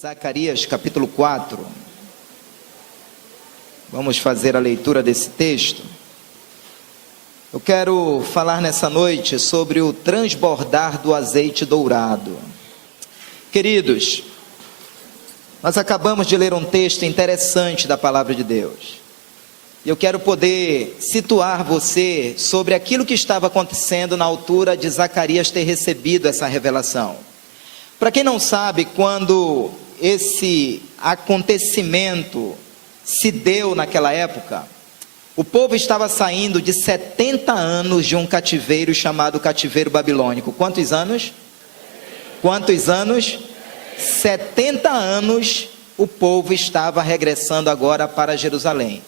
Zacarias capítulo 4. Vamos fazer a leitura desse texto. Eu quero falar nessa noite sobre o transbordar do azeite dourado. Queridos, nós acabamos de ler um texto interessante da palavra de Deus. E eu quero poder situar você sobre aquilo que estava acontecendo na altura de Zacarias ter recebido essa revelação. Para quem não sabe, quando esse acontecimento se deu naquela época, o povo estava saindo de 70 anos de um cativeiro chamado cativeiro babilônico. Quantos anos? Quantos anos? 70 anos o povo estava regressando agora para Jerusalém.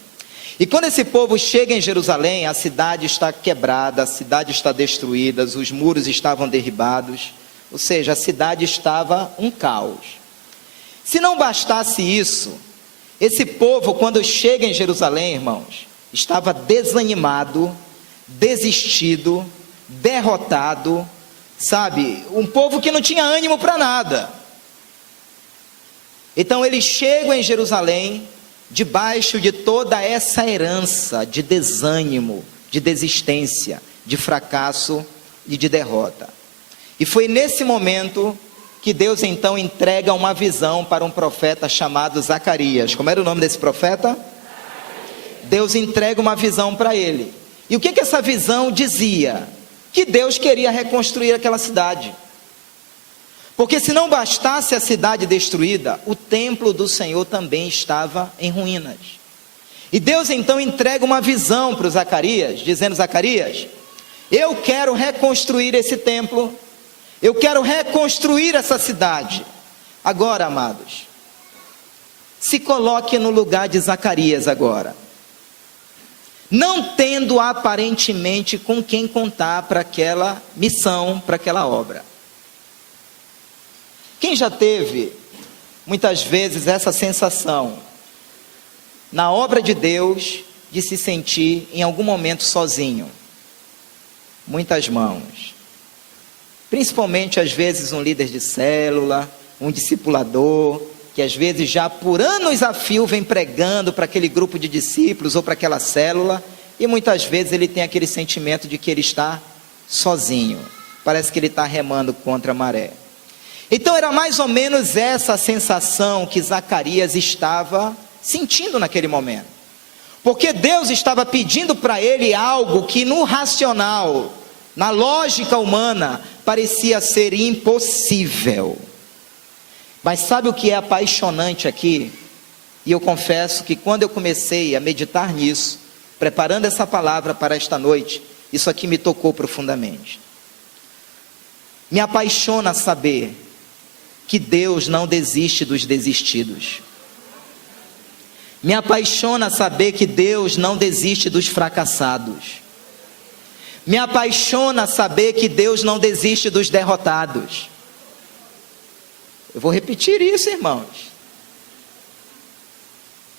E quando esse povo chega em Jerusalém, a cidade está quebrada, a cidade está destruída, os muros estavam derribados, ou seja, a cidade estava um caos. Se não bastasse isso, esse povo, quando chega em Jerusalém, irmãos, estava desanimado, desistido, derrotado, sabe? Um povo que não tinha ânimo para nada. Então eles chegam em Jerusalém, debaixo de toda essa herança de desânimo, de desistência, de fracasso e de derrota. E foi nesse momento que Deus então entrega uma visão para um profeta chamado Zacarias. Como era o nome desse profeta? Deus entrega uma visão para ele. E o que essa visão dizia? Que Deus queria reconstruir aquela cidade. Porque se não bastasse a cidade destruída, o templo do Senhor também estava em ruínas. E Deus então entrega uma visão para o Zacarias, dizendo: Zacarias, eu quero reconstruir esse templo, eu quero reconstruir essa cidade. Agora, amados, se coloque no lugar de Zacarias agora, não tendo aparentemente com quem contar para aquela missão, para aquela obra. Quem já teve, muitas vezes, essa sensação, na obra de Deus, de se sentir em algum momento sozinho? Muitas mãos. Principalmente, às vezes, um líder de célula, um discipulador, que às vezes já por anos a fio vem pregando para aquele grupo de discípulos ou para aquela célula, e muitas vezes ele tem aquele sentimento de que ele está sozinho. Parece que ele está remando contra a maré. Então era mais ou menos essa sensação que Zacarias estava sentindo naquele momento. Porque Deus estava pedindo para ele algo que no racional, na lógica humana, parecia ser impossível. Mas sabe o que é apaixonante aqui? E eu confesso que quando eu comecei a meditar nisso, preparando essa palavra para esta noite, isso aqui me tocou profundamente. Me apaixona saber que Deus não desiste dos desistidos. Me apaixona saber que Deus não desiste dos fracassados. Me apaixona saber que Deus não desiste dos derrotados. Eu vou repetir isso, irmãos.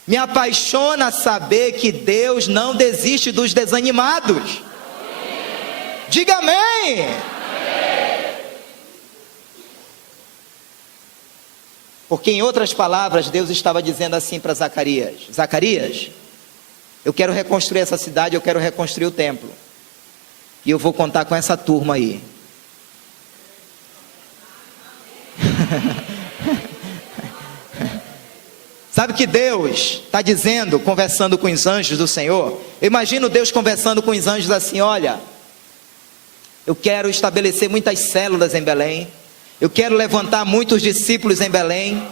Me apaixona saber que Deus não desiste dos desanimados. Diga amém. Porque, em outras palavras, Deus estava dizendo assim para Zacarias: Zacarias, eu quero reconstruir essa cidade, eu quero reconstruir o templo. E eu vou contar com essa turma aí. Sabe que Deus está dizendo, conversando com os anjos do Senhor? Eu imagino Deus conversando com os anjos assim: olha, eu quero estabelecer muitas células em Belém. Eu quero levantar muitos discípulos em Belém.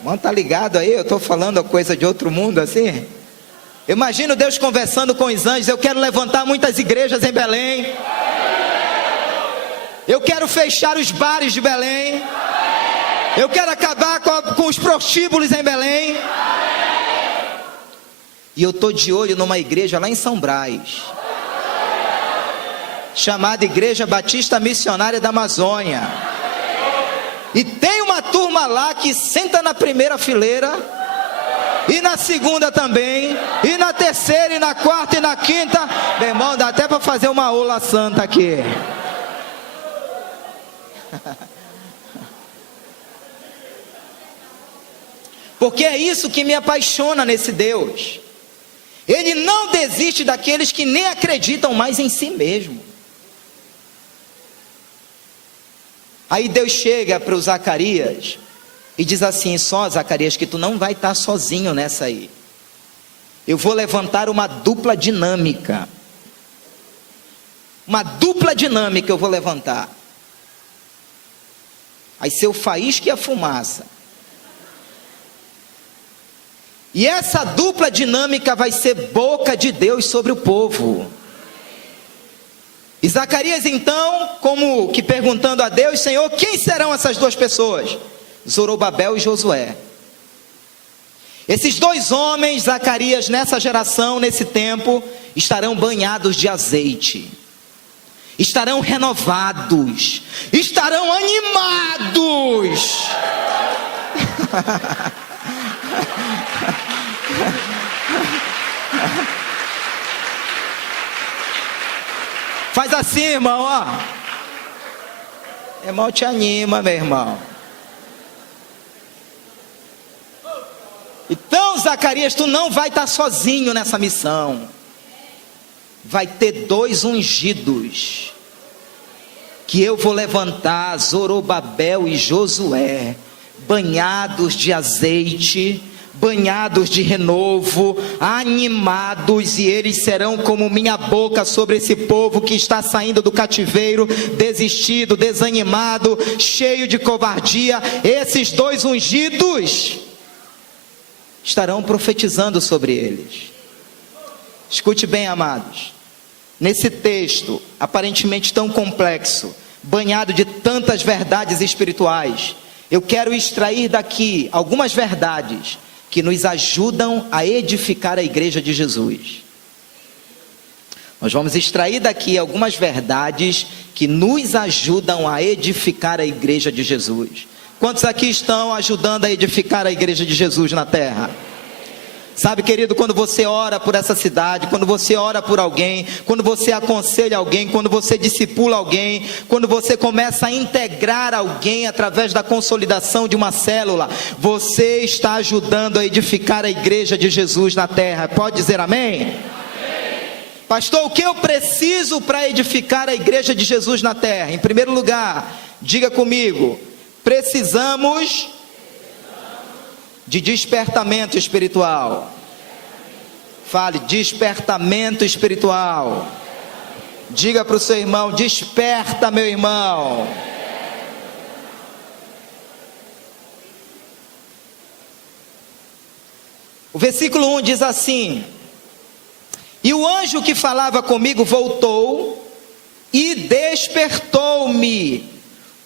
Mano, está ligado aí? Eu estou falando a coisa de outro mundo assim. Imagino Deus conversando com os anjos: eu quero levantar muitas igrejas em Belém. Eu quero fechar os bares de Belém. Eu quero acabar com os prostíbulos em Belém. E eu estou de olho numa igreja lá em São Brás, chamada Igreja Batista Missionária da Amazônia. E tem uma turma lá que senta na primeira fileira, e na segunda também, e na terceira, e na quarta, e na quinta. Meu irmão, dá até para fazer uma aula santa aqui. Porque é isso que me apaixona nesse Deus. Ele não desiste daqueles que nem acreditam mais em si mesmo. Aí Deus chega para o Zacarias e diz assim: só, Zacarias, que tu não vai estar sozinho nessa aí. Eu vou levantar uma dupla dinâmica. Uma dupla dinâmica eu vou levantar. Aí seu faísca e a fumaça. E essa dupla dinâmica vai ser boca de Deus sobre o povo. E Zacarias então, como que perguntando a Deus: Senhor, quem serão essas duas pessoas? Zorobabel e Josué. Esses dois homens, Zacarias, nessa geração, nesse tempo, estarão banhados de azeite, estarão renovados, estarão animados. Faz assim, irmão, ó. Irmão, te anima, meu irmão. Então, Zacarias, tu não vai estar sozinho nessa missão. Vai ter dois ungidos que eu vou levantar, Zorobabel e Josué, banhados de azeite, banhados de renovo, animados, e eles serão como minha boca sobre esse povo que está saindo do cativeiro, desistido, desanimado, cheio de covardia. Esses dois ungidos estarão profetizando sobre eles. Escute bem, amados, nesse texto aparentemente tão complexo, banhado de tantas verdades espirituais, eu quero extrair daqui algumas verdades que nos ajudam a edificar a igreja de Jesus. Nós vamos extrair daqui algumas verdades que nos ajudam a edificar a igreja de Jesus. Quantos aqui estão ajudando a edificar a igreja de Jesus na terra? Sabe, querido, quando você ora por essa cidade, quando você ora por alguém, quando você aconselha alguém, quando você discipula alguém, quando você começa a integrar alguém através da consolidação de uma célula, você está ajudando a edificar a igreja de Jesus na terra. Pode dizer amém? Amém. Pastor, o que eu preciso para edificar a igreja de Jesus na terra? Em primeiro lugar, diga comigo: precisamos de despertamento espiritual. Fale, despertamento espiritual. Diga para o seu irmão: desperta, meu irmão. O versículo 1 diz assim: e o anjo que falava comigo voltou e despertou-me,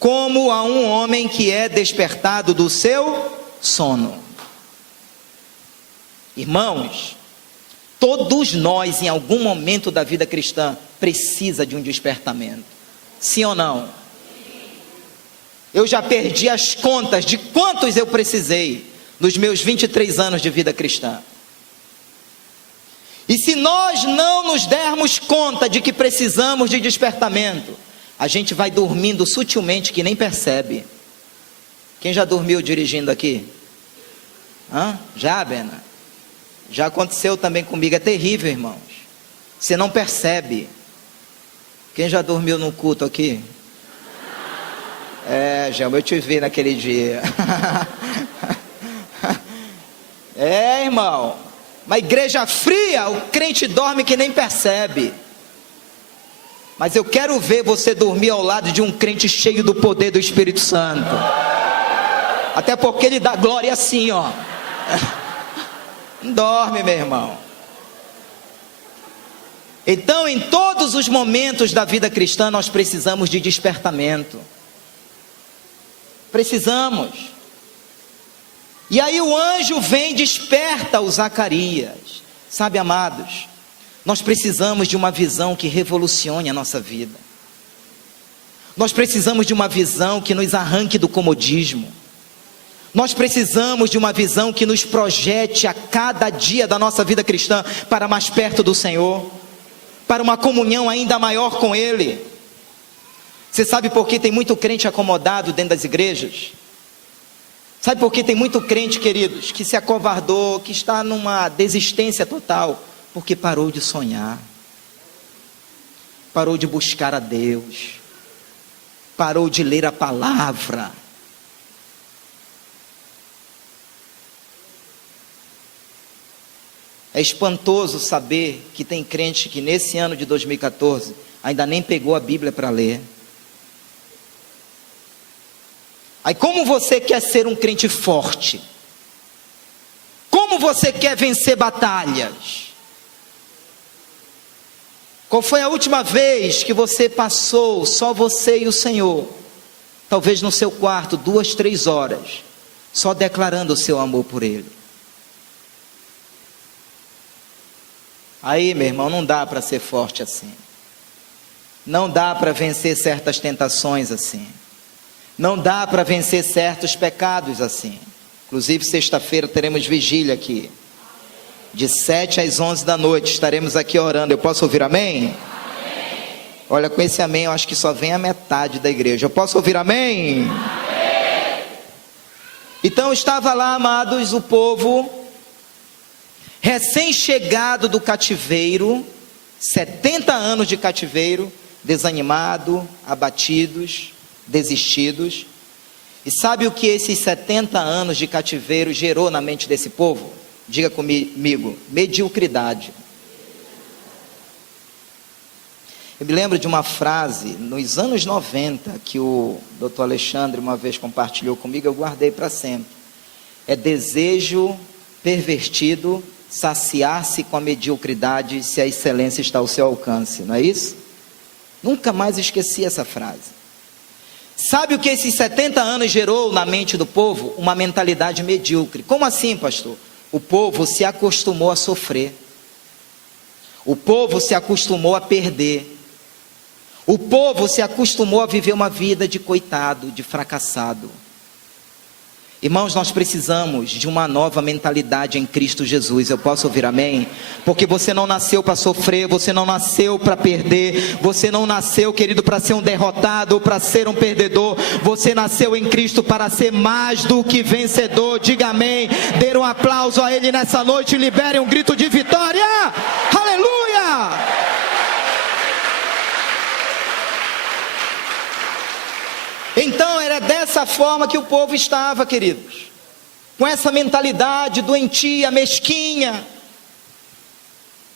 como a um homem que é despertado do seu sono. Irmãos, todos nós em algum momento da vida cristã precisa de um despertamento. Sim ou não? Eu já perdi as contas de quantos eu precisei nos meus 23 anos de vida cristã. E se nós não nos dermos conta de que precisamos de despertamento, a gente vai dormindo sutilmente que nem percebe. Quem já dormiu dirigindo aqui? Já, Bena? Já aconteceu também comigo. É terrível, irmãos. Você não percebe. Quem já dormiu no culto aqui? Gelma, eu te vi naquele dia. Irmão, uma igreja fria, o crente dorme que nem percebe. Mas eu quero ver você dormir ao lado de um crente cheio do poder do Espírito Santo. Até porque ele dá glória assim, ó. Não dorme, meu irmão. Então, em todos os momentos da vida cristã, nós precisamos de despertamento. Precisamos. E aí o anjo vem e desperta o Zacarias. Sabe, amados, nós precisamos de uma visão que revolucione a nossa vida. Nós precisamos de uma visão que nos arranque do comodismo. Nós precisamos de uma visão que nos projete a cada dia da nossa vida cristã para mais perto do Senhor, para uma comunhão ainda maior com Ele. Você sabe por que tem muito crente acomodado dentro das igrejas? Sabe por que tem muito crente, queridos, que se acovardou, que está numa desistência total? Porque parou de sonhar, parou de buscar a Deus, parou de ler a palavra. É espantoso saber que tem crente que nesse ano de 2014 ainda nem pegou a Bíblia para ler. Aí como você quer ser um crente forte? Como você quer vencer batalhas? Qual foi a última vez que você passou, só você e o Senhor, talvez no seu quarto, 2, 3 horas, só declarando o seu amor por Ele? Aí, meu irmão, não dá para ser forte assim. Não dá para vencer certas tentações assim. Não dá para vencer certos pecados assim. Inclusive, sexta-feira teremos vigília aqui. De 7 às 11 da noite, estaremos aqui orando. Eu posso ouvir amém? Amém. Olha, com esse amém, eu acho que só vem a metade da igreja. Eu posso ouvir amém? Amém. Então, estava lá, amados, o povo recém-chegado do cativeiro, 70 anos de cativeiro, desanimado, abatidos, desistidos. E sabe o que esses 70 anos de cativeiro gerou na mente desse povo? Diga comigo, mediocridade. Eu me lembro de uma frase nos anos 90 que o Dr. Alexandre uma vez compartilhou comigo, eu guardei para sempre. É desejo pervertido saciar-se com a mediocridade se a excelência está ao seu alcance, não é isso? Nunca mais esqueci essa frase. Sabe o que esses 70 anos gerou na mente do povo? Uma mentalidade medíocre. Como assim, pastor? O povo se acostumou a sofrer. O povo se acostumou a perder. O povo se acostumou a viver uma vida de coitado, de fracassado. Irmãos, nós precisamos de uma nova mentalidade em Cristo Jesus. Eu posso ouvir amém? Porque você não nasceu para sofrer, você não nasceu para perder, você não nasceu, querido, para ser um derrotado ou para ser um perdedor. Você nasceu em Cristo para ser mais do que vencedor. Diga amém. Dê um aplauso a Ele nessa noite e libere um grito de vitória. Aleluia! Então era dessa forma que o povo estava, queridos, com essa mentalidade doentia, mesquinha.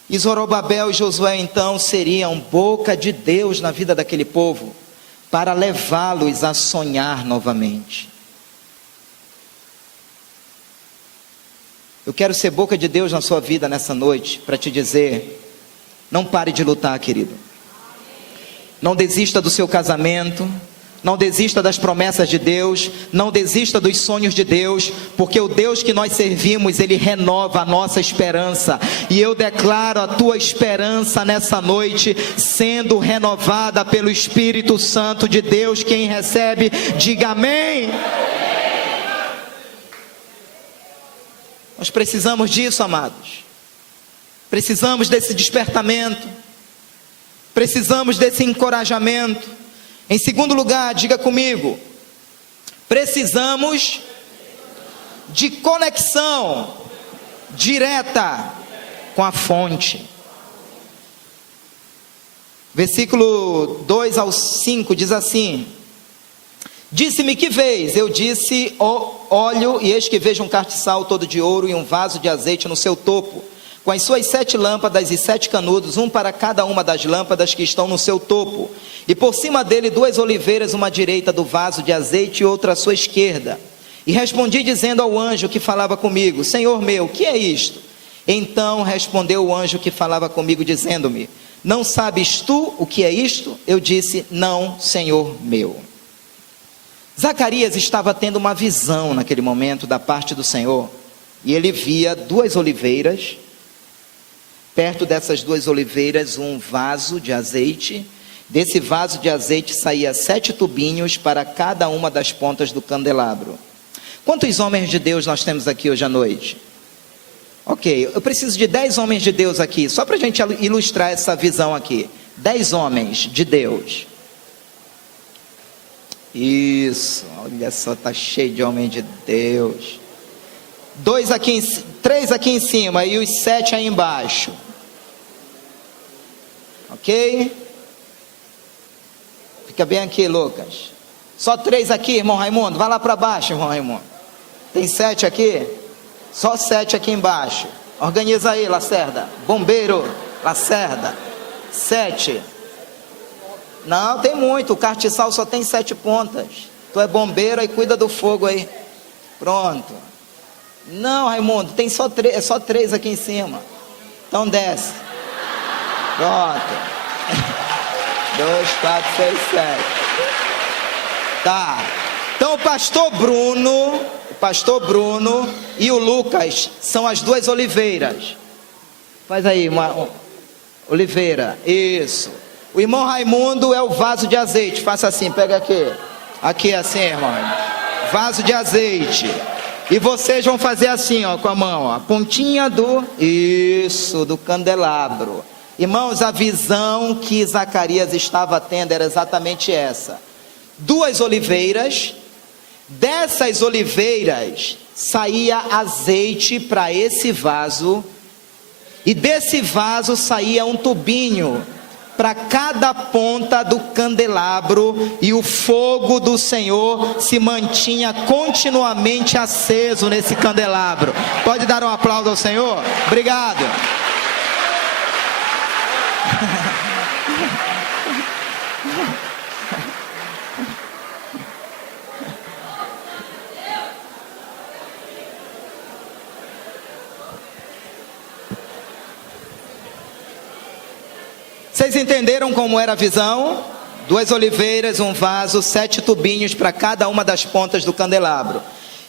E Zorobabel e Josué então seriam boca de Deus na vida daquele povo, para levá-los a sonhar novamente. Eu quero ser boca de Deus na sua vida nessa noite, para te dizer, não pare de lutar, querido. Não desista do seu casamento. Não desista das promessas de Deus, não desista dos sonhos de Deus, porque o Deus que nós servimos, Ele renova a nossa esperança, e eu declaro a tua esperança nessa noite, sendo renovada pelo Espírito Santo de Deus. Quem recebe, diga amém. Nós precisamos disso, amados, precisamos desse despertamento, precisamos desse encorajamento. Em segundo lugar, diga comigo, precisamos de conexão direta com a fonte. Versículo 2 ao 5 diz assim: disse-me que vês? Eu disse, olho, e eis que vejo um castiçal todo de ouro e um vaso de azeite no seu topo, com as suas 7 lâmpadas e 7 canudos, um para cada uma das lâmpadas que estão no seu topo, e por cima dele 2 oliveiras, uma à direita do vaso de azeite e outra à sua esquerda. E respondi dizendo ao anjo que falava comigo: Senhor meu, que é isto? Então respondeu o anjo que falava comigo, dizendo-me: não sabes tu o que é isto? Eu disse: não, Senhor meu. Zacarias estava tendo uma visão naquele momento da parte do Senhor, e ele via 2 oliveiras, perto dessas 2 oliveiras um vaso de azeite. Desse vaso de azeite saía 7 tubinhos para cada uma das pontas do candelabro. Quantos homens de Deus nós temos aqui hoje à noite? Ok, eu preciso de 10 homens de Deus aqui, só para a gente ilustrar essa visão aqui. 10 homens de Deus. Isso, olha só, está cheio de homem de Deus. 3 aqui em cima e os 7 aí embaixo. Ok? Fica bem aqui, Lucas. Só 3 aqui, irmão Raimundo. Vai lá para baixo, irmão Raimundo. Tem 7 aqui? Só 7 aqui embaixo. Organiza aí, Lacerda. Bombeiro, Lacerda. 7. Não, tem muito. O castiçal só tem 7 pontas. Tu é bombeiro, aí cuida do fogo aí. Pronto. Não, Raimundo, tem só 3, é só 3 aqui em cima. Então desce. Pronto. 2, 4, 6, 7. Tá. Então o pastor Bruno e o Lucas são as 2 oliveiras. Faz aí uma oliveira. Isso. O irmão Raimundo é o vaso de azeite. Faça assim, pega aqui. Aqui assim, irmão. Vaso de azeite. E vocês vão fazer assim, ó, com a mão, ó, a pontinha do candelabro. Irmãos, a visão que Zacarias estava tendo era exatamente essa. 2 oliveiras. Dessas oliveiras saía azeite para esse vaso. E desse vaso saía um tubinho para cada ponta do candelabro, e o fogo do Senhor se mantinha continuamente aceso nesse candelabro. Pode dar um aplauso ao Senhor? Obrigado. Vocês entenderam como era a visão? 2 oliveiras, um vaso, 7 tubinhos para cada uma das pontas do candelabro.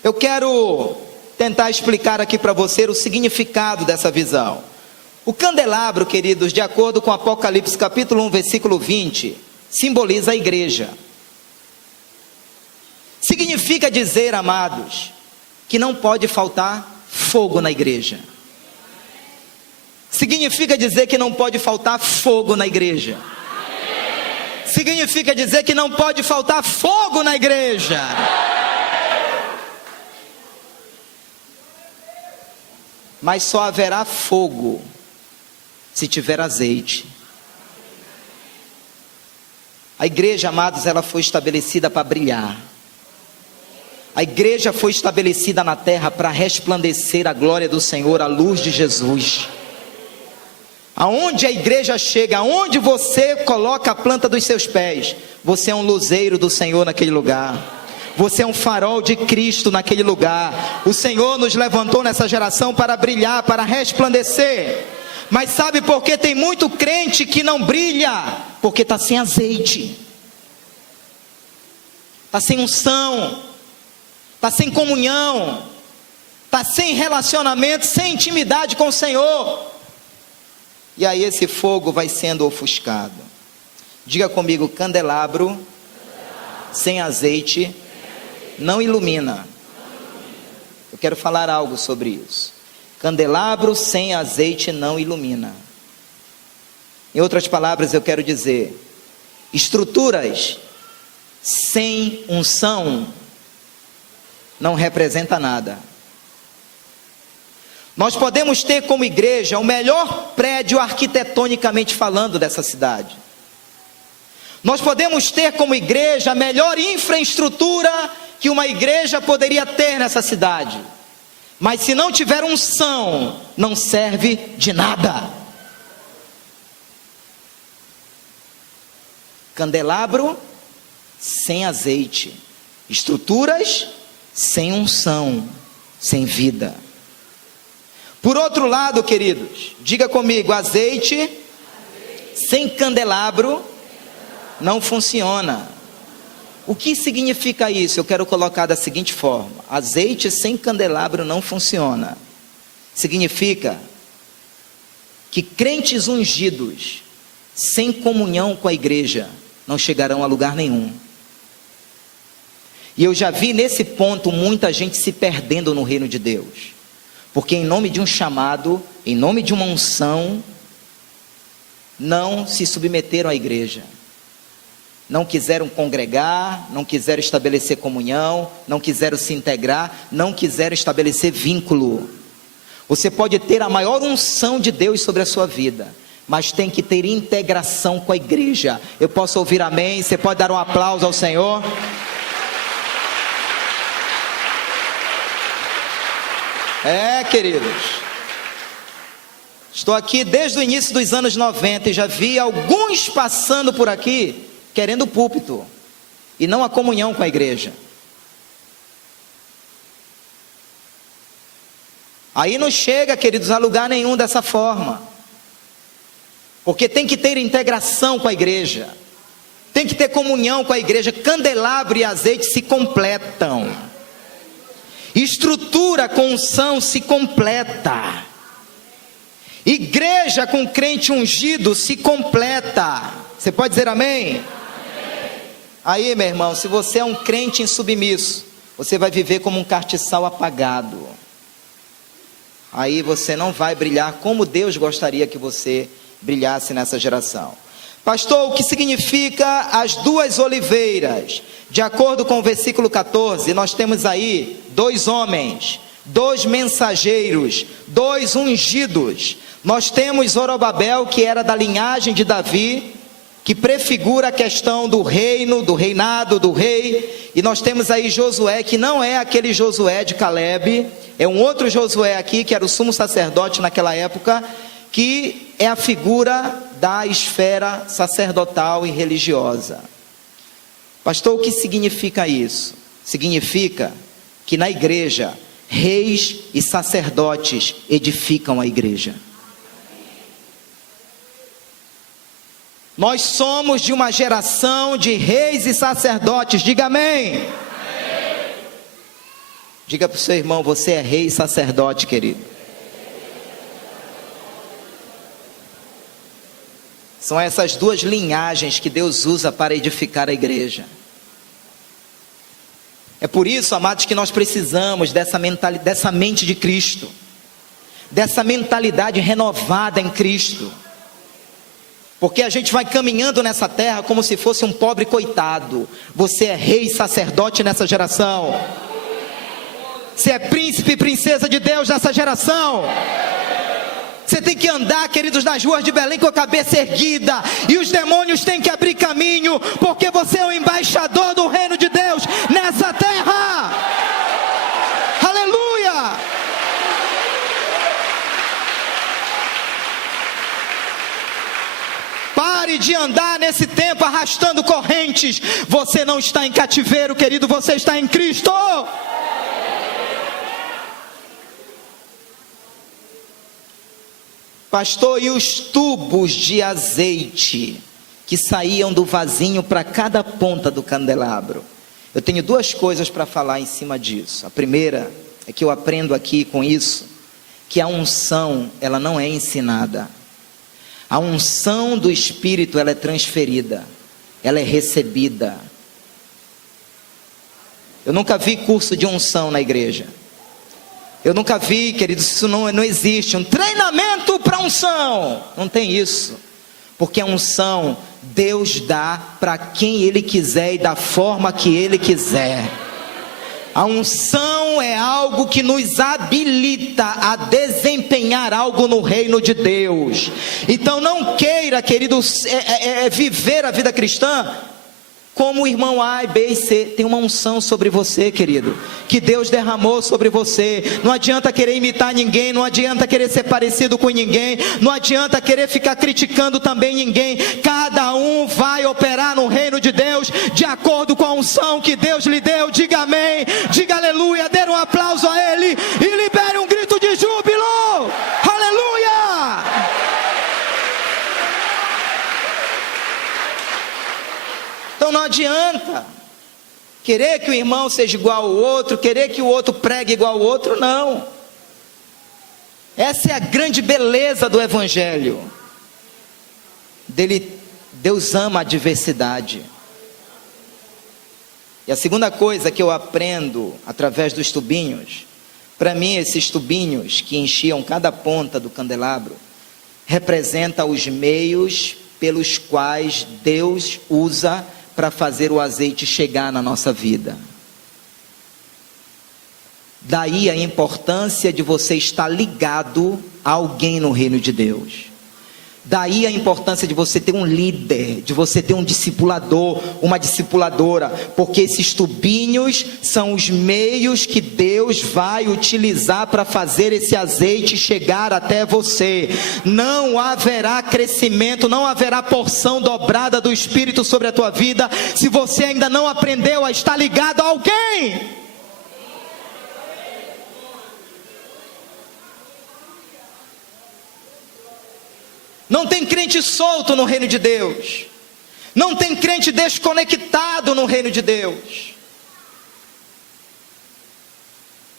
Eu quero tentar explicar aqui para você o significado dessa visão. O candelabro, queridos, de acordo com Apocalipse capítulo 1, versículo 20, simboliza a igreja. Significa dizer, amados, que não pode faltar fogo na igreja. Significa dizer que não pode faltar fogo na igreja. Significa dizer que não pode faltar fogo na igreja. Mas só haverá fogo se tiver azeite. A igreja, amados, ela foi estabelecida para brilhar. A igreja foi estabelecida na terra para resplandecer a glória do Senhor, a luz de Jesus. Aonde a igreja chega, aonde você coloca a planta dos seus pés, você é um luzeiro do Senhor naquele lugar. Você é um farol de Cristo naquele lugar. O Senhor nos levantou nessa geração para brilhar, para resplandecer. Mas sabe por que tem muito crente que não brilha? Porque está sem azeite, está sem unção, está sem comunhão, está sem relacionamento, sem intimidade com o Senhor. E aí esse fogo vai sendo ofuscado. Diga comigo: candelabro sem azeite não ilumina. Eu quero falar algo sobre isso. Candelabro sem azeite não ilumina. Em outras palavras, eu quero dizer: estruturas sem unção não representa nada. Nós podemos ter como igreja o melhor prédio arquitetonicamente falando dessa cidade. Nós podemos ter como igreja a melhor infraestrutura que uma igreja poderia ter nessa cidade. Mas se não tiver unção, não serve de nada. Candelabro sem azeite, estruturas sem unção, sem vida. Por outro lado, queridos, diga comigo: azeite sem candelabro não funciona. O que significa isso? Eu quero colocar da seguinte forma: azeite sem candelabro não funciona. Significa que crentes ungidos sem comunhão com a igreja não chegarão a lugar nenhum. E eu já vi nesse ponto muita gente se perdendo no reino de Deus, porque em nome de um chamado, em nome de uma unção, não se submeteram à igreja. não quiseram congregar, não quiseram estabelecer comunhão, não quiseram se integrar, não quiseram estabelecer vínculo. Você pode ter a maior unção de Deus sobre a sua vida, mas tem que ter integração com a igreja. Eu posso ouvir amém? Você pode dar um aplauso ao Senhor? Queridos, estou aqui desde o início dos anos 90 e já vi alguns passando por aqui querendo o púlpito e não a comunhão com a igreja. Aí não chega, queridos, a lugar nenhum dessa forma, porque tem que ter integração com a igreja, tem que ter comunhão com a igreja. Candelabro e azeite se completam, estrutura com unção se completa, igreja com crente ungido se completa. Você pode dizer amém? Aí, meu irmão, se você é um crente insubmisso, você vai viver como um castiçal apagado. Aí você não vai brilhar como Deus gostaria que você brilhasse nessa geração. Pastor, o que significa as duas oliveiras? De acordo com o versículo 14, nós temos aí 2 homens, 2 mensageiros, 2 ungidos. Nós temos Zorobabel, que era da linhagem de Davi, que prefigura a questão do reino, do reinado, do rei. E nós temos aí Josué, que não é aquele Josué de Calebe, é um outro Josué aqui, que era o sumo sacerdote naquela época, que é a figura da esfera sacerdotal e religiosa. Pastor, o que significa isso? Significa que na igreja, reis e sacerdotes edificam a igreja. Nós somos de uma geração de reis e sacerdotes. Diga amém. Amém. Diga para o seu irmão, você é rei e sacerdote, querido. São essas 2 linhagens que Deus usa para edificar a igreja. É por isso, amados, que nós precisamos dessa mente de Cristo, dessa mentalidade renovada em Cristo. Porque a gente vai caminhando nessa terra como se fosse um pobre coitado. Você é rei e sacerdote nessa geração. Você é príncipe e princesa de Deus nessa geração. Você tem que andar, queridos, nas ruas de Belém com a cabeça erguida, e os demônios têm que abrir caminho, porque você é o embaixador do reino de Deus nessa terra. Aleluia! Pare de andar nesse tempo arrastando correntes. Você não está em cativeiro, querido, você está em Cristo. Pastor, e os tubos de azeite que saíam do vasinho para cada ponta do candelabro? Eu tenho 2 coisas para falar em cima disso. A primeira é que eu aprendo aqui com isso, que a unção, ela não é ensinada. A unção do Espírito, ela é transferida, ela é recebida. Eu nunca vi curso de unção na igreja. Eu nunca vi, queridos, isso não existe. Um treinamento para unção. Não tem isso. Porque a unção, Deus dá para quem Ele quiser e da forma que Ele quiser. A unção é algo que nos habilita a desempenhar algo no reino de Deus. Então não queira, queridos, viver a vida cristã como o irmão A, B e C. Tem uma unção sobre você, querido, que Deus derramou sobre você. Não adianta querer imitar ninguém, não adianta querer ser parecido com ninguém, não adianta querer ficar criticando também ninguém. Cada um vai operar no reino de Deus de acordo com a unção que Deus lhe deu. Diga amém, diga aleluia, dê um aplauso a Ele e libere um grito de júbilo. Aleluia! Então não adianta querer que o irmão seja igual ao outro, querer que o outro pregue igual ao outro, não. Essa é a grande beleza do Evangelho. Deus ama a diversidade. E a segunda coisa que eu aprendo através dos tubinhos, para mim esses tubinhos que enchiam cada ponta do candelabro, representa os meios pelos quais Deus usa para fazer o azeite chegar na nossa vida. Daí a importância de você estar ligado a alguém no reino de Deus. Daí a importância de você ter um líder, de você ter um discipulador, uma discipuladora, porque esses tubinhos são os meios que Deus vai utilizar para fazer esse azeite chegar até você. Não haverá crescimento, não haverá porção dobrada do Espírito sobre a tua vida, se você ainda não aprendeu a estar ligado a alguém. Não tem crente solto no reino de Deus. Não tem crente desconectado no reino de Deus.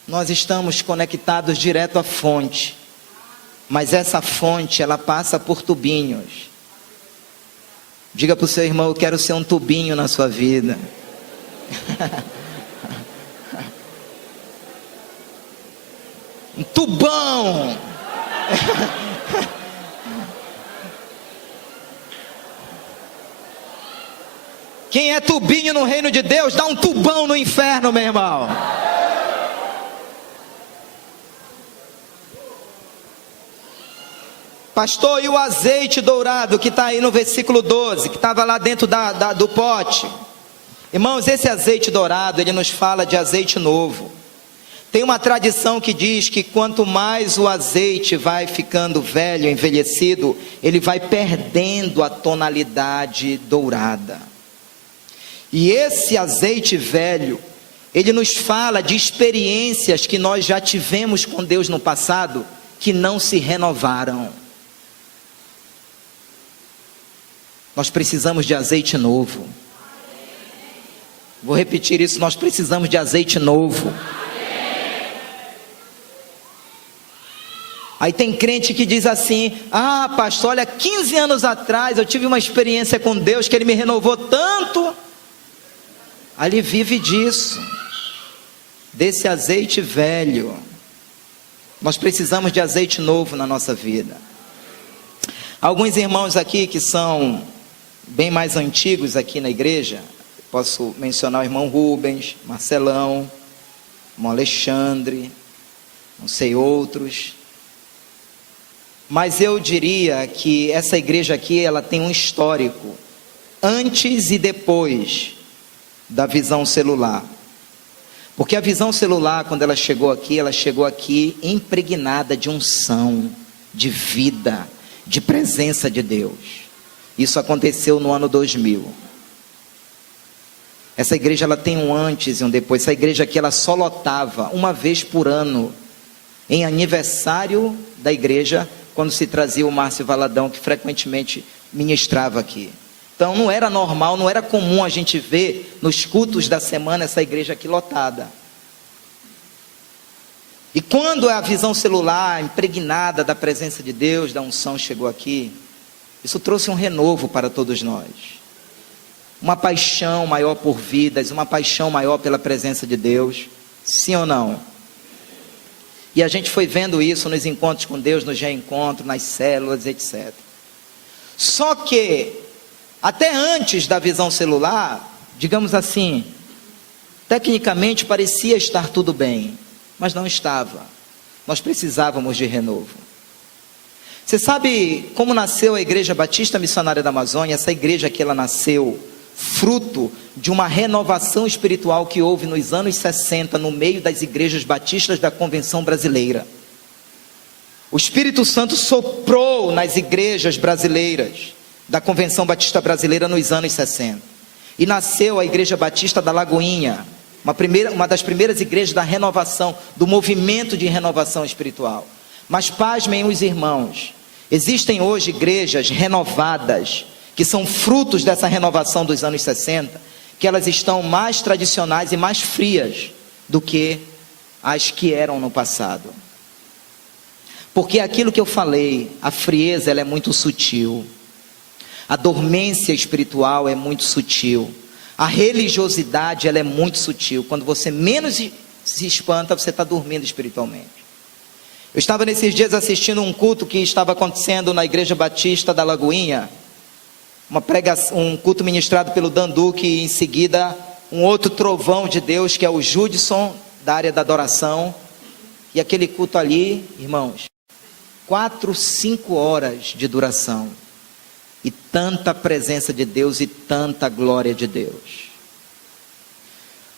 Nós estamos conectados direto à fonte. Mas essa fonte, ela passa por tubinhos. Diga para o seu irmão: eu quero ser um tubinho na sua vida. Um tubão. Quem é tubinho no reino de Deus, dá um tubão no inferno, meu irmão. Pastor, e o azeite dourado que está aí no versículo 12, que estava lá dentro do pote? Irmãos, esse azeite dourado, ele nos fala de azeite novo. Tem uma tradição que diz que quanto mais o azeite vai ficando velho, envelhecido, ele vai perdendo a tonalidade dourada. E esse azeite velho, ele nos fala de experiências que nós já tivemos com Deus no passado, que não se renovaram. Nós precisamos de azeite novo. Vou repetir isso, nós precisamos de azeite novo. Aí tem crente que diz assim: ah, pastor, olha, 15 anos atrás eu tive uma experiência com Deus que Ele me renovou tanto. Aí ele vive disso, desse azeite velho. Nós precisamos de azeite novo na nossa vida. Alguns irmãos aqui que são bem mais antigos aqui na igreja, posso mencionar o irmão Rubens, Marcelão, irmão Alexandre, não sei outros. Mas eu diria que essa igreja aqui, ela tem um histórico, antes e depois da visão celular. Porque a visão celular, quando ela chegou aqui impregnada de unção, de vida, de presença de Deus. Isso aconteceu no ano 2000. Essa igreja, ela tem um antes e um depois. Essa igreja aqui, ela só lotava uma vez por ano, em aniversário da igreja, quando se trazia o Márcio Valadão, que frequentemente ministrava aqui. Então não era normal, não era comum a gente ver nos cultos da semana essa igreja aqui lotada. E quando a visão celular, impregnada da presença de Deus, da unção, chegou aqui, isso trouxe um renovo para todos nós. Uma paixão maior por vidas, uma paixão maior pela presença de Deus. Sim ou não? E a gente foi vendo isso nos encontros com Deus, nos reencontros, nas células, etc. Só que até antes da visão celular, digamos assim, tecnicamente parecia estar tudo bem, mas não estava. Nós precisávamos de renovo. Você sabe como nasceu a Igreja Batista Missionária da Amazônia? Essa igreja aqui, ela nasceu fruto de uma renovação espiritual que houve nos anos 60, no meio das igrejas batistas da Convenção Brasileira. O Espírito Santo soprou nas igrejas brasileiras da Convenção Batista Brasileira nos anos 60. E nasceu a Igreja Batista da Lagoinha, uma das primeiras igrejas da renovação, do movimento de renovação espiritual. Mas pasmem os irmãos, existem hoje igrejas renovadas, que são frutos dessa renovação dos anos 60, que elas estão mais tradicionais e mais frias do que as que eram no passado. Porque aquilo que eu falei, a frieza, ela é muito sutil. A dormência espiritual é muito sutil. A religiosidade, ela é muito sutil. Quando você menos se espanta, você está dormindo espiritualmente. Eu estava nesses dias assistindo um culto que estava acontecendo na Igreja Batista da Lagoinha. um culto ministrado pelo Dan Duque, e em seguida um outro trovão de Deus, que é o Judson, da área da adoração. E aquele culto ali, irmãos, 4, 5 horas de duração, e tanta presença de Deus e tanta glória de Deus.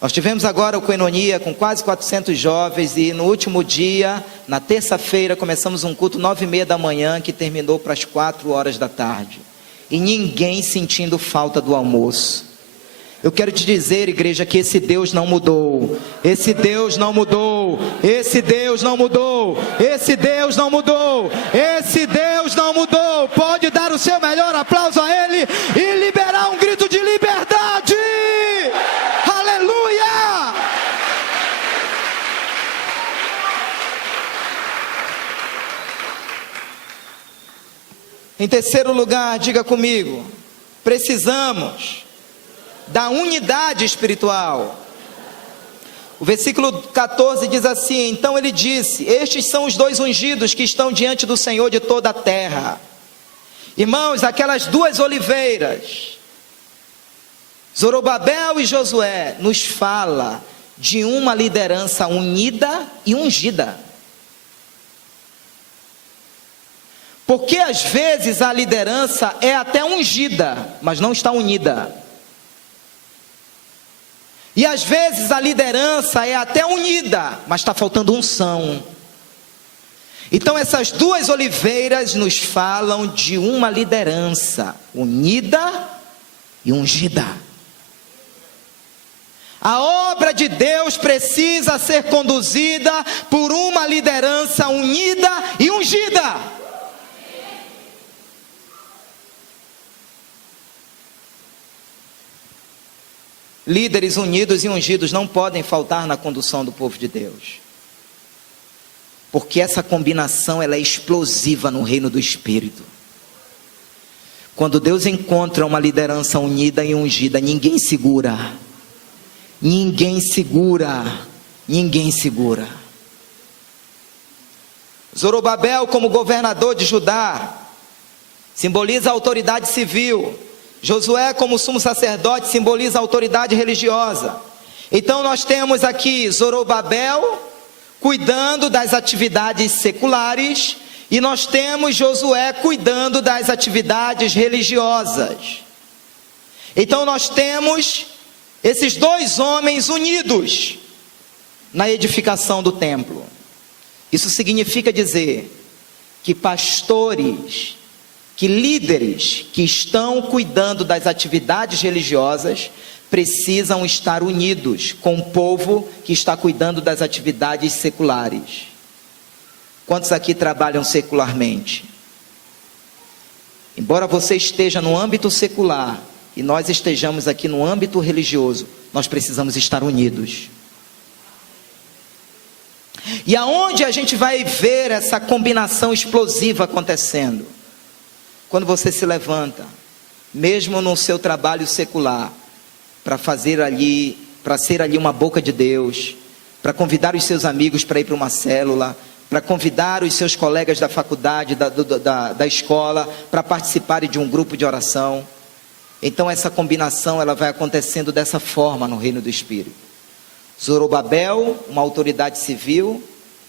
Nós tivemos agora o Koinonia com quase 400 jovens, e no último dia, na terça-feira, começamos um culto 9h30 da manhã, que terminou para as 4 horas da tarde, e ninguém sentindo falta do almoço. Eu quero te dizer, igreja, que esse Deus não mudou, esse Deus não mudou, esse Deus não mudou, esse Deus não mudou, esse Deus não mudou. Pode dar o seu melhor aplauso a Ele e liberar um grito de liberdade. Aleluia! Em terceiro lugar, diga comigo, precisamos da unidade espiritual. O versículo 14 diz assim: então ele disse: estes são os 2 ungidos que estão diante do Senhor de toda a terra. Irmãos, aquelas 2 oliveiras, Zorobabel e Josué, nos fala de uma liderança unida e ungida. Porque às vezes a liderança é até ungida, mas não está unida. E às vezes a liderança é até unida, mas está faltando unção. Então essas 2 oliveiras nos falam de uma liderança unida e ungida. A obra de Deus precisa ser conduzida por uma liderança unida e ungida. Líderes unidos e ungidos não podem faltar na condução do povo de Deus, porque essa combinação ela é explosiva no reino do Espírito. Quando Deus encontra uma liderança unida e ungida, ninguém segura, ninguém segura, ninguém segura. Zorobabel, como governador de Judá, simboliza a autoridade civil. Josué, como sumo sacerdote, simboliza a autoridade religiosa. Então nós temos aqui Zorobabel cuidando das atividades seculares, e nós temos Josué cuidando das atividades religiosas. Então nós temos esses 2 homens unidos na edificação do templo. Isso significa dizer que pastores, que líderes que estão cuidando das atividades religiosas precisam estar unidos com o povo que está cuidando das atividades seculares. Quantos aqui trabalham secularmente? Embora você esteja no âmbito secular e nós estejamos aqui no âmbito religioso, nós precisamos estar unidos. E aonde a gente vai ver essa combinação explosiva acontecendo? Quando você se levanta, mesmo no seu trabalho secular, para ser ali uma boca de Deus, para convidar os seus amigos para ir para uma célula, para convidar os seus colegas da faculdade, da escola, para participarem de um grupo de oração. Então essa combinação ela vai acontecendo dessa forma no reino do Espírito. Zorobabel, uma autoridade civil,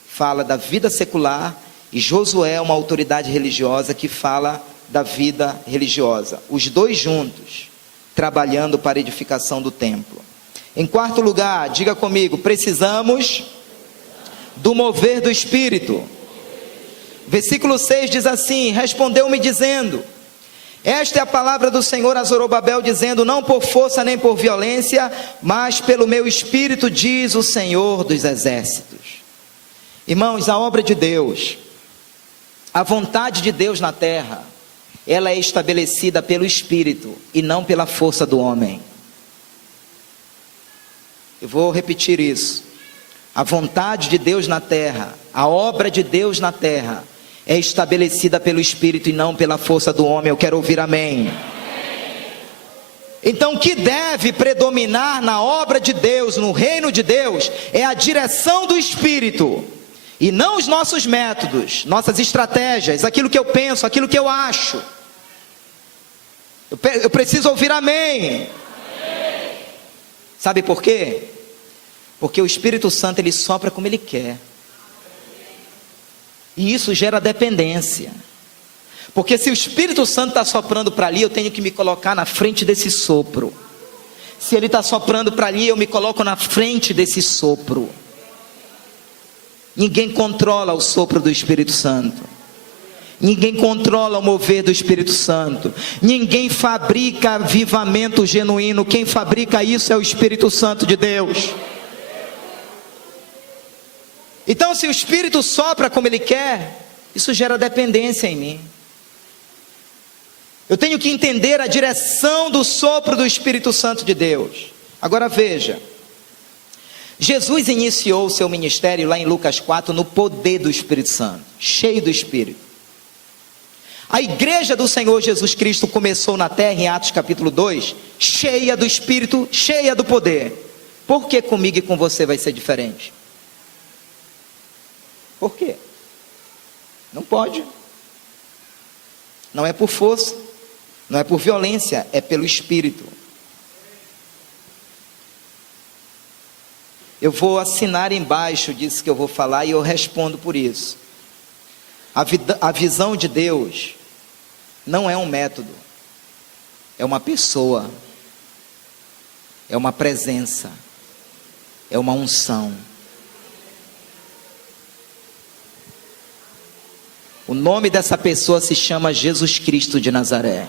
fala da vida secular, e Josué, uma autoridade religiosa, que fala da vida religiosa, os 2 juntos, trabalhando para a edificação do templo. Em quarto lugar, diga comigo, precisamos do mover do Espírito. Versículo 6 diz assim: respondeu-me dizendo, esta é a palavra do Senhor a Zorobabel, dizendo, não por força nem por violência, mas pelo meu Espírito, diz o Senhor dos exércitos. Irmãos, a obra de Deus, a vontade de Deus na terra, ela é estabelecida pelo Espírito e não pela força do homem. Eu vou repetir isso. A vontade de Deus na terra, a obra de Deus na terra, é estabelecida pelo Espírito e não pela força do homem. Eu quero ouvir amém. Então o que deve predominar na obra de Deus, no reino de Deus, é a direção do Espírito, e não os nossos métodos, nossas estratégias, aquilo que eu penso, aquilo que eu acho. Eu preciso ouvir amém. Sabe por quê? Porque o Espírito Santo, ele sopra como ele quer. E isso gera dependência. Porque se o Espírito Santo está soprando para ali, eu tenho que me colocar na frente desse sopro. Se ele está soprando para ali, eu me coloco na frente desse sopro. Ninguém controla o sopro do Espírito Santo. Ninguém controla o mover do Espírito Santo. Ninguém fabrica avivamento genuíno. Quem fabrica isso é o Espírito Santo de Deus. Então, se o Espírito sopra como ele quer, isso gera dependência em mim. Eu tenho que entender a direção do sopro do Espírito Santo de Deus. Agora veja, Jesus iniciou o seu ministério lá em Lucas 4 no poder do Espírito Santo, cheio do Espírito. A igreja do Senhor Jesus Cristo começou na terra em Atos capítulo 2, cheia do Espírito, cheia do poder. Por que comigo e com você vai ser diferente? Por quê? Não pode. Não é por força, não é por violência, é pelo Espírito. Eu vou assinar embaixo disso que eu vou falar e eu respondo por isso. A visão de Deus não é um método, é uma pessoa, é uma presença, é uma unção. O nome dessa pessoa se chama Jesus Cristo de Nazaré.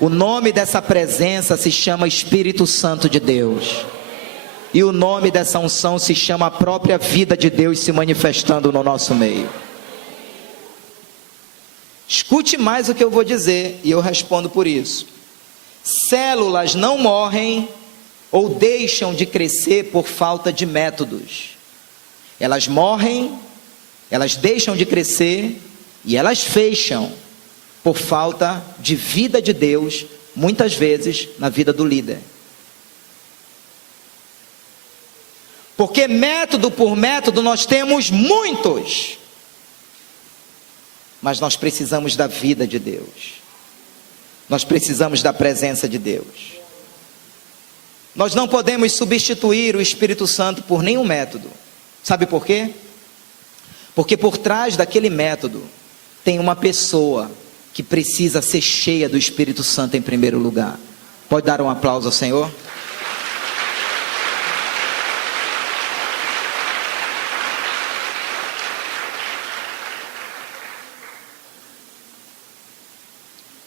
O nome dessa presença se chama Espírito Santo de Deus. E o nome dessa unção se chama a própria vida de Deus se manifestando no nosso meio. Escute mais o que eu vou dizer e eu respondo por isso. Células não morrem ou deixam de crescer por falta de métodos. Elas morrem, elas deixam de crescer e elas fecham por falta de vida de Deus, muitas vezes na vida do líder. Porque método por método nós temos muitos, mas nós precisamos da vida de Deus, nós precisamos da presença de Deus. Nós não podemos substituir o Espírito Santo por nenhum método. Sabe por quê? Porque por trás daquele método tem uma pessoa que precisa ser cheia do Espírito Santo em primeiro lugar. Pode dar um aplauso ao Senhor?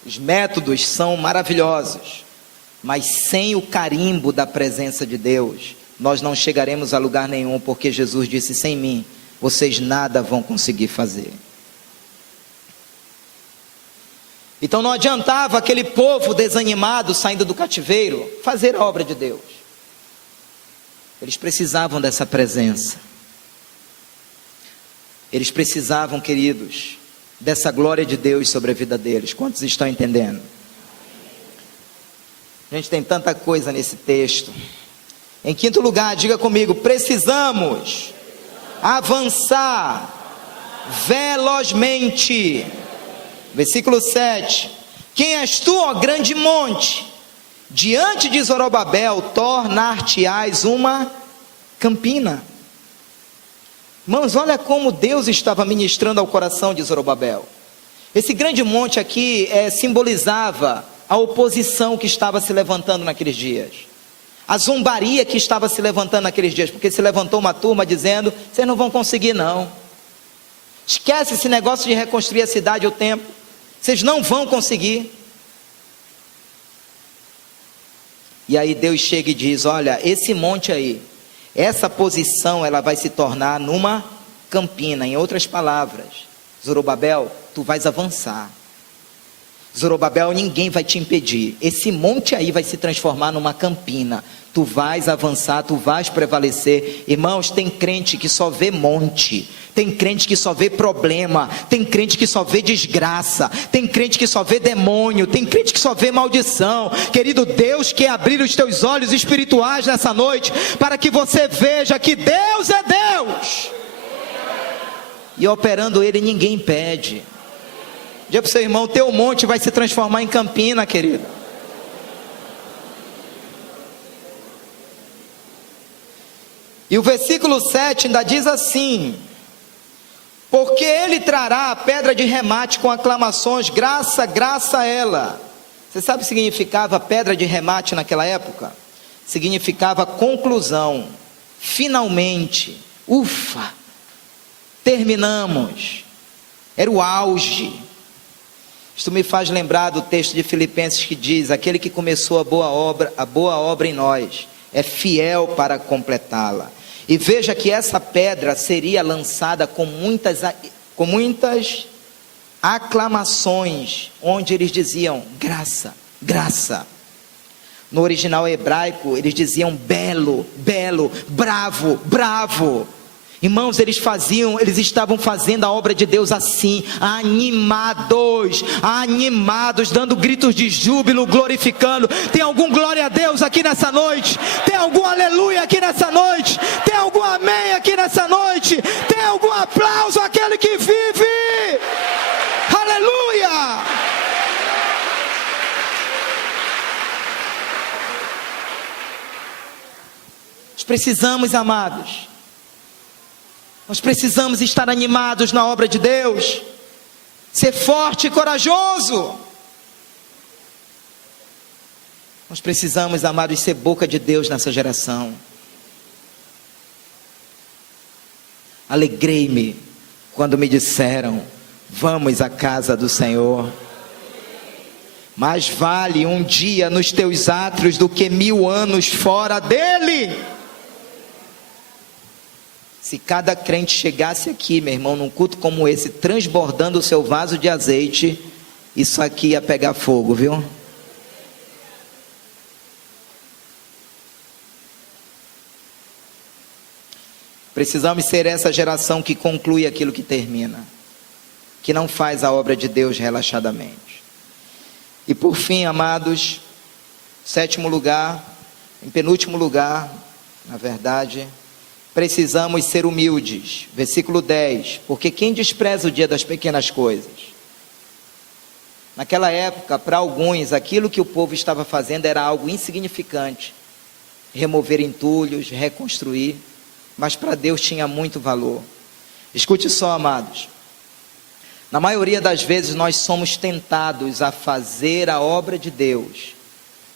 Os métodos são maravilhosos, mas sem o carimbo da presença de Deus, nós não chegaremos a lugar nenhum, porque Jesus disse: sem mim, vocês nada vão conseguir fazer. Então não adiantava aquele povo desanimado, saindo do cativeiro, fazer a obra de Deus. Eles precisavam dessa presença. Eles precisavam, queridos, dessa glória de Deus sobre a vida deles. Quantos estão entendendo? A gente tem tanta coisa nesse texto. Em quinto lugar, diga comigo: precisamos avançar velozmente. Versículo 7. Quem és tu, ó grande monte? Diante de Zorobabel tornar-te-ás uma campina. Irmãos, olha como Deus estava ministrando ao coração de Zorobabel. Esse grande monte aqui simbolizava a oposição que estava se levantando naqueles dias, a zombaria que estava se levantando naqueles dias, porque se levantou uma turma dizendo: vocês não vão conseguir não, esquece esse negócio de reconstruir a cidade e o templo, vocês não vão conseguir. E aí Deus chega e diz: olha, esse monte aí, essa posição, ela vai se tornar numa campina. Em outras palavras, Zorobabel, tu vais avançar. Zorobabel, ninguém vai te impedir. Esse monte aí vai se transformar numa campina. Tu vais avançar, tu vais prevalecer. Irmãos, tem crente que só vê monte, tem crente que só vê problema, tem crente que só vê desgraça, tem crente que só vê demônio, tem crente que só vê maldição. Querido, Deus quer abrir os teus olhos espirituais nessa noite, para que você veja que Deus é Deus, e operando Ele ninguém impede. Diga para o seu irmão, teu monte vai se transformar em campina, querido. E o versículo 7 ainda diz assim: porque ele trará a pedra de remate com aclamações, graça, graça a ela. Você sabe o que significava pedra de remate naquela época? Significava conclusão, finalmente, ufa, terminamos, era o auge. Isto me faz lembrar do texto de Filipenses que diz: aquele que começou a boa obra em nós, é fiel para completá-la. E veja que essa pedra seria lançada com muitas aclamações, onde eles diziam graça, graça. No original hebraico eles diziam belo, belo, bravo, bravo. Irmãos, eles estavam fazendo a obra de Deus assim, animados, dando gritos de júbilo, glorificando. Tem algum glória a Deus aqui nessa noite? Tem algum aleluia aqui nessa noite? Tem algum amém aqui nessa noite? Tem algum aplauso àquele que vive? Aleluia! Nós precisamos, amados, nós precisamos estar animados na obra de Deus, ser forte e corajoso. Nós precisamos, amados, ser boca de Deus nessa geração. Alegrei-me quando me disseram: vamos à casa do Senhor. Mais vale um dia nos teus átrios do que 1000 anos fora dele. Se cada crente chegasse aqui, meu irmão, num culto como esse, transbordando o seu vaso de azeite, isso aqui ia pegar fogo, viu? Precisamos ser essa geração que conclui aquilo que termina, que não faz a obra de Deus relaxadamente. E por fim, amados, sétimo lugar, em penúltimo lugar, na verdade, precisamos ser humildes. Versículo 10: porque quem despreza o dia das pequenas coisas? Naquela época, para alguns, aquilo que o povo estava fazendo era algo insignificante, remover entulhos, reconstruir, mas para Deus tinha muito valor. Escute só, amados, na maioria das vezes nós somos tentados a fazer a obra de Deus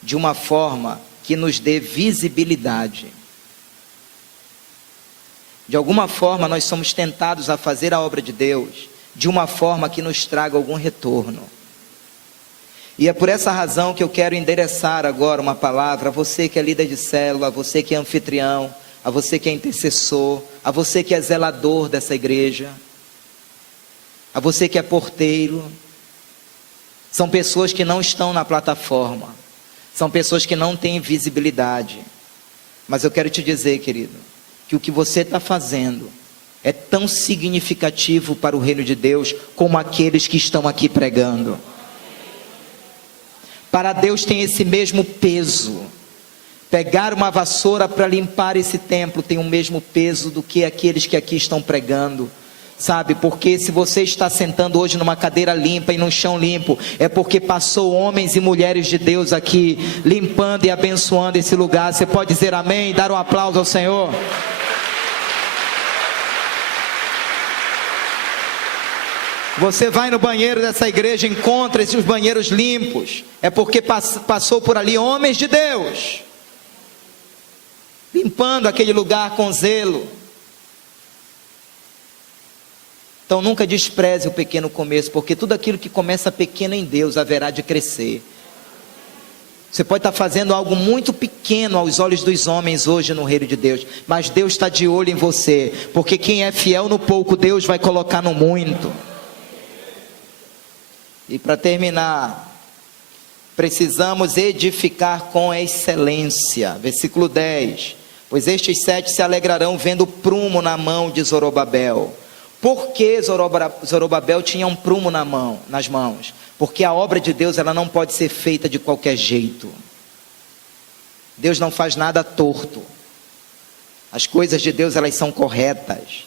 de uma forma que nos dê visibilidade. De alguma forma nós somos tentados a fazer a obra de Deus de uma forma que nos traga algum retorno. E é por essa razão que eu quero endereçar agora uma palavra a você que é líder de célula, a você que é anfitrião, a você que é intercessor, a você que é zelador dessa igreja, a você que é porteiro. São pessoas que não estão na plataforma, são pessoas que não têm visibilidade, mas eu quero te dizer, querido, que o que você está fazendo é tão significativo para o reino de Deus como aqueles que estão aqui pregando. Para Deus tem esse mesmo peso. Pegar uma vassoura para limpar esse templo tem o mesmo peso do que aqueles que aqui estão pregando. Sabe, porque se você está sentando hoje numa cadeira limpa e num chão limpo, é porque passou homens e mulheres de Deus aqui, limpando e abençoando esse lugar. Você pode dizer amém, dar um aplauso ao Senhor? Você vai no banheiro dessa igreja, encontra esses banheiros limpos, é porque passou por ali homens de Deus, limpando aquele lugar com zelo. Então nunca despreze o pequeno começo, porque tudo aquilo que começa pequeno em Deus haverá de crescer. Você pode estar fazendo algo muito pequeno aos olhos dos homens hoje no reino de Deus, mas Deus está de olho em você, porque quem é fiel no pouco, Deus vai colocar no muito. E para terminar, precisamos edificar com excelência. Versículo 10: pois estes 7 se alegrarão vendo prumo na mão de Zorobabel. Por que Zorobabel tinha um prumo nas mãos? Porque a obra de Deus, ela não pode ser feita de qualquer jeito. Deus não faz nada torto. As coisas de Deus, elas são corretas.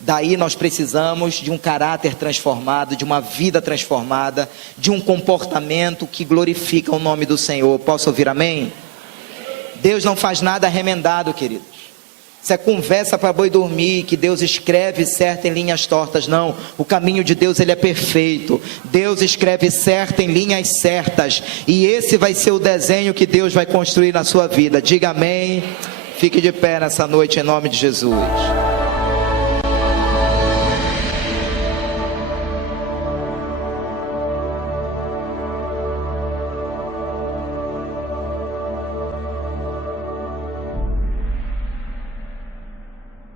Daí nós precisamos de um caráter transformado, de uma vida transformada, de um comportamento que glorifica o nome do Senhor. Posso ouvir amém? Deus não faz nada remendado, queridos. Isso é conversa para boi dormir, que Deus escreve certo em linhas tortas. Não, o caminho de Deus ele é perfeito. Deus escreve certo em linhas certas. E esse vai ser o desenho que Deus vai construir na sua vida. Diga amém. Fique de pé nessa noite em nome de Jesus.